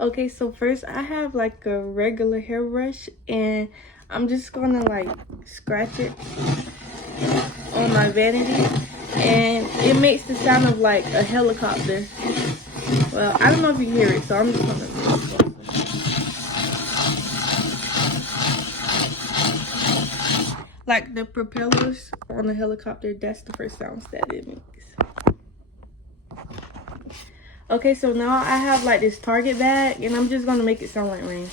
Okay, so first I have like a regular hairbrush and I'm just gonna like scratch it on my vanity, and it makes the sound of like a helicopter. Well, I don't know if you hear it, so I'm just gonna. Like the propellers on the helicopter, that's the first sounds that it makes. Okay, so now I have like this Target bag and I'm just gonna make it sound like rain.